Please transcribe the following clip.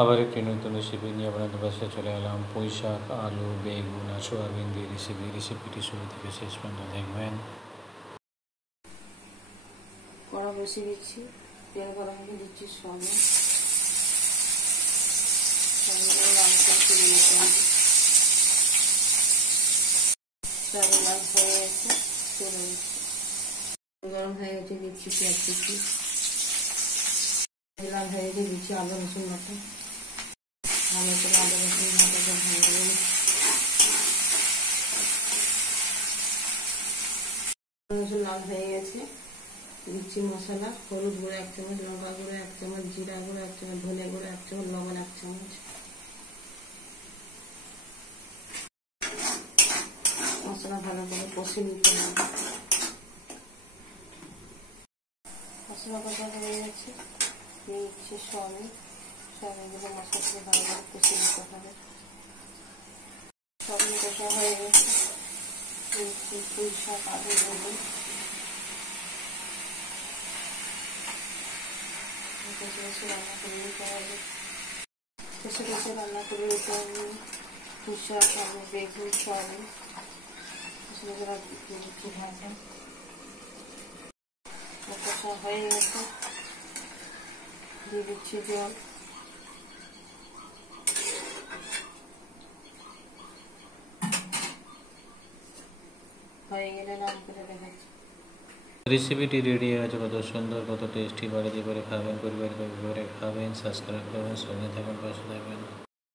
আবার একটি নতুন রেসিপি নিয়ে আপনাদের পাশে চলে এলাম। পুঁই শাক, আলু, বেগুন আর সোয়াবিন দিয়ে রেসিপিটি শুরু থেকে শেষ পর্যন্ত দেখবেন। কড়া বসিয়ে দিচ্ছি, তেল গরম করে দিচ্ছি, সোয়াবিন লাল করে তুলে নিতে হবে। সোয়াবিন লাল হয়ে গেছে, তুলে দিচ্ছি। গরম হয়ে গেছে, দিচ্ছি পেঁয়াজ কুচি, লাল হয়ে গেছে, দিচ্ছি আদা রসুন বাটা, ভালো করে আদা রসুন বাটাটা ভালো করে রসুন লাল হয়ে গেছে, দিচ্ছি মশলা, হলুদ গুঁড়ো 1 চামচ, লঙ্কা গুঁড়ো 1 চামচ, জিরা গুঁড়ো 1 চামচ, ধনে গুঁড়ো 1 চামচ, লবণ 1 চামচ। মশলা ভালো করে কষে নিতে হবে। মশলা কষা হয়ে গেছে, দিয়ে দিচ্ছি সয়াবিনগুলো মশলা থেকে ভালো করে কষে নিতে হবে। সয়াবিন কষা হয়ে গেছে, দিচ্ছি পুঁই শাক, আলু, বেগুন কষে রান্না করে নিতে হবে। কষে রান্না করে নিতে হবে। পুঁই শাক, আলু, বেগুন, সয়াবিন দিচ্ছি ভাজা। কষা হয়ে গেছে, দিয়ে দিচ্ছি জল। হয়ে গেলে নাম করে দেখাচ্ছি। রেসিপিটি রেডি হয়ে গেছে। কত সুন্দর, কত টেস্টি। বাড়িতে করে খাবেন, পরিবারকে করে খাবেন। সাবস্ক্রাইব করবেন, সঙ্গে থাকবেন, পাশে থাকবেন।